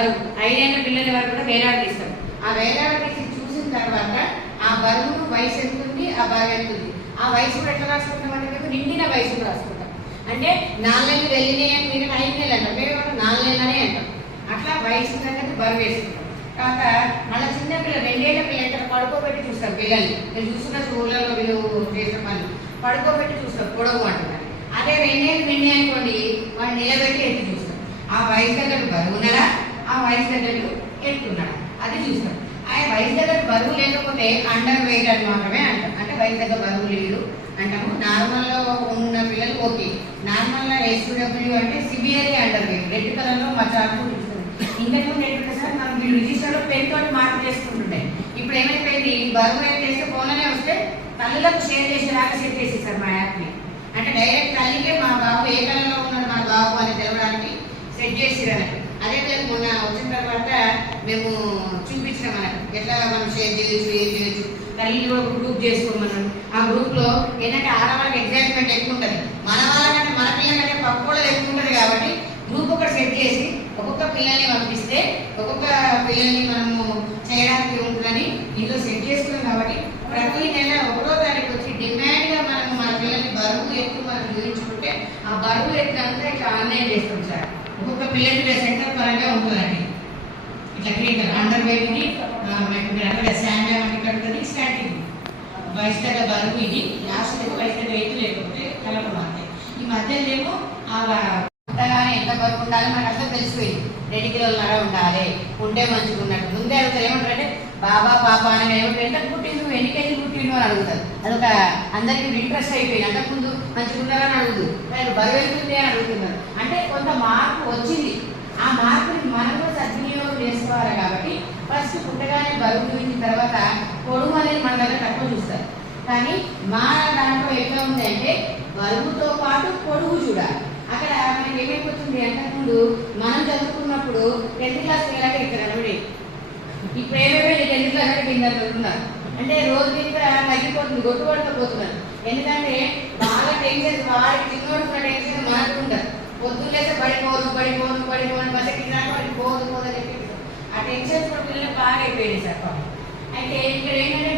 బరువు 5 ఏళ్ళ పిల్లల వరకు కూడా వేలాడదీస్తాం. ఆ వేలాడదీసి చూసిన తర్వాత ఆ బరువు వయసు ఎంత ఉంది, ఆ బరువు ఎంత ఉంది, ఆ వయసు కూడా ఎట్లా రాసుకుంటాం అంటే మేము నిండిన వయసు రాసుకుంటాం. అంటే 4 నెలలు వెళ్ళినాయి అని మీరు 5 నెలలు అంటాం, మేము 4 నెలలనే అంటాం. అట్లా వయసు తగ్గట్టు బరువు వేసుకుంటాం. తర్వాత మళ్ళీ చిన్న పిల్లలు 2 ఏళ్ళ పిల్లలు ఎక్కడ పడుకోబెట్టి చూస్తాం. పిల్లల్ని నేను చూస్తున్న స్కూళ్ళలో వీళ్ళు చేసిన పని పడుకోబెట్టి చూస్తాం, పొడవు అంటున్నారు. అదే 2 ఏళ్ళు నిండి అనుకోండి, వాళ్ళు నిలబెట్టి ఎత్తి చూస్తాం. ఆ వయసు తగ్గట్టు బరువు ఉన్నాడా, ఆ వయసు తగ్గట్టు ఎత్తున్నాడా అది చూస్తాం. ఆ వయసు తగ్గట్టు బరువు లేకపోతే అండర్ వెయిట్ అని మాత్రమే అంటాం. అంటే వయసు తగ్గ బరువు లేదు అంటాము. నార్మల్లో ఉన్న పిల్లలు ఓకే. నార్మల్గా SW అంటే సివియర్లీ అండర్ వెయిట్. రెడ్ కలర్లో మా చార్ట్ చూస్తుంది. ఇంతకుముందు ఏంటంటే సార్ మనం వీళ్ళు రిజిస్టర్లో పెన్ తోటి మార్క్ చేసుకుంటుండే. ఇప్పుడు ఏమైపోయింది, బరువు ఏం చేస్తే ఫోన్లోనే వస్తే తల్లులకు షేర్ చేసేలాగా సెట్ చేసేసారు మా యాప్ని. అంటే డైరెక్ట్ తల్లికే మా బాబు ఏ కలర్లో ఉన్నాడు మా బాబు అని తెలవడానికి సెట్ చేసిరని. అదే మేము మొన్న వచ్చిన తర్వాత మేము చూపించినాం మనకు ఎట్లా మనం షేర్ చేయొచ్చు, ఏం చేయొచ్చు. తల్లి కూడా గ్రూప్ చేసుకోమన్నాం. ఆ గ్రూప్లో ఏంటంటే ఆడవాళ్ళకి ఎగ్జైట్మెంట్ ఎక్కువ ఉంటుంది, మన వాళ్ళకంటే మన పిల్లలంటే పక్క కూడా ఎక్కువ ఉంటుంది. కాబట్టి గ్రూప్ ఒకటి సెట్ చేసి ఒక్కొక్క పిల్లల్ని పంపిస్తే ఒక్కొక్క పిల్లల్ని మనము చేయడానికి ఉంటుందని ఇంట్లో సెట్ చేసుకున్నాం. కాబట్టి ప్రతి నెల 1వ తారీఖు వచ్చి డిమాండ్గా మనము మన పిల్లల్ని బరువు ఎక్కువ మనం చూపించుకుంటే ఆ బరువు ఎత్తునంతా ఇట్లా ఆన్లైన్ చేస్తాం సార్. ఒక్కొక్క పిల్లలకి సెంటర్ పరంగా ఉంటుందండి. ఇట్లా క్లియర్ అండర్ వెయిట్ని అక్కడ స్టాండ్ ఇక్కడ ఉంటుంది, స్టాండింగ్ వయసు తగ్గ బరువు ఇది. లాస్ట్ వయసు తగ్గ వెయిట్ లేకపోతే కలపడం అంతే. ఈ మధ్యలో ఏమో ఎంత బరువు ఉండాలి మనకు అట్లా తెలిసిపోయింది. 2 కిలోలన్నర ఉండాలి, ఉంటే మంచిగా ఉన్నట్టు. ముందే అడుగుతారు ఏమంటారంటే బాబా పాప అని ఏమంటారు, ఎంత పుట్టిండు, ఎన్ని కేజీలు పుట్టిండు అని అడుగుతారు. అదొక అందరికీ ఇంట్రెస్ట్ అయిపోయింది. అంతకుముందు మంచిగా ఉన్నారని అడుగుతుంది, నేను బరువు వెళ్తుంది అని అడుగుతున్నారు. అంటే కొంత మార్పు వచ్చింది. ఆ మార్పుని మనం కూడా సద్వినియోగం చేసుకోవాలి. కాబట్టి ఫస్ట్ పుట్టగానే బరువు చూసిన తర్వాత పొడుగు అనేది మన దగ్గర తక్కువ చూస్తారు. కానీ మా దాంట్లో ఎట్లా ఉంది అంటే బరువుతో పాటు పొడుగు చూడాలి. అక్కడ మనకి ఏమైపోతుంది, అంతకుముందు మనం చదువుకున్నప్పుడు 10th క్లాస్ పిల్లలకి ఇక్కడ నిలబడి, ఇప్పుడు ఏమైపోయింది 10th క్లాస్ అంటే కింద ఉంటున్నారు. అంటే రోజు కింద తగ్గిపోతుంది, కొట్టుబడకపోతున్నారు. ఎందుకంటే బాగా టెన్షన్, వాడికి చిన్నోడుకున్న టెన్షన్ మనకు ఉండదు. పొద్దున్నేస్తే పడిపోను బస్ కింద పడిపోదు అని చెప్పి ఆ టెన్షన్స్ కూడా పిల్లలు బాగా అయిపోయింది సార్. అయితే ఇక్కడ ఏంటంటే